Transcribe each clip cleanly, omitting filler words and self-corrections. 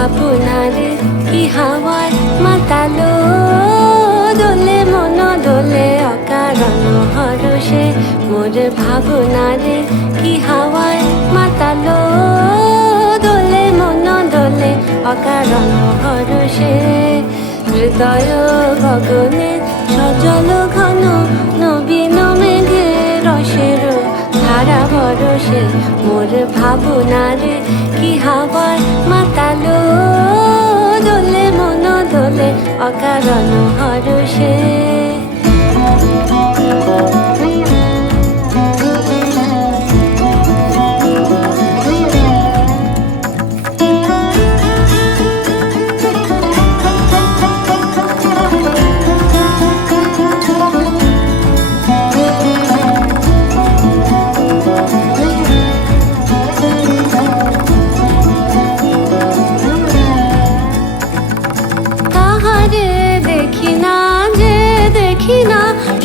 ভাবনারে কি হাওয়ায় মাতালো, দোলে মন দোলে অকারণ হরষে। মোর ভাবনারে কি হাওয়ায় মাতালো, দোলে মন দোলে অকারণ হরষে। হৃদয় গগনে সজল ঘন নবীন মেঘে রসের ধারা বরষে। মোর ভাবনারে কি হাওয়ায় মাতালো, দোলে মন দোলে অকারণ হরষে।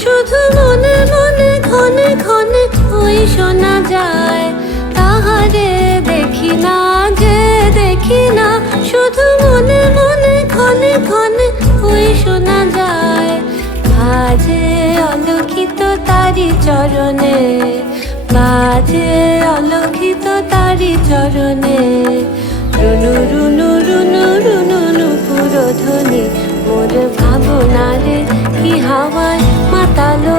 শুধু মনে মনে ক্ষণে ক্ষণে ওই শোনা যায়, তাহারে দেখি না যে দেখি না। শুধু মনে মনে ক্ষণে ক্ষণে ওই শোনা যায়, বাজে অলক্ষিত তারি চরণে, বাজে অলক্ষিত তারি চরণে। রুনু রুনু রুনু রুনু নুপুর ধ্বনি, মোর ভাবনারে কি হাওয়ায় মাতালো,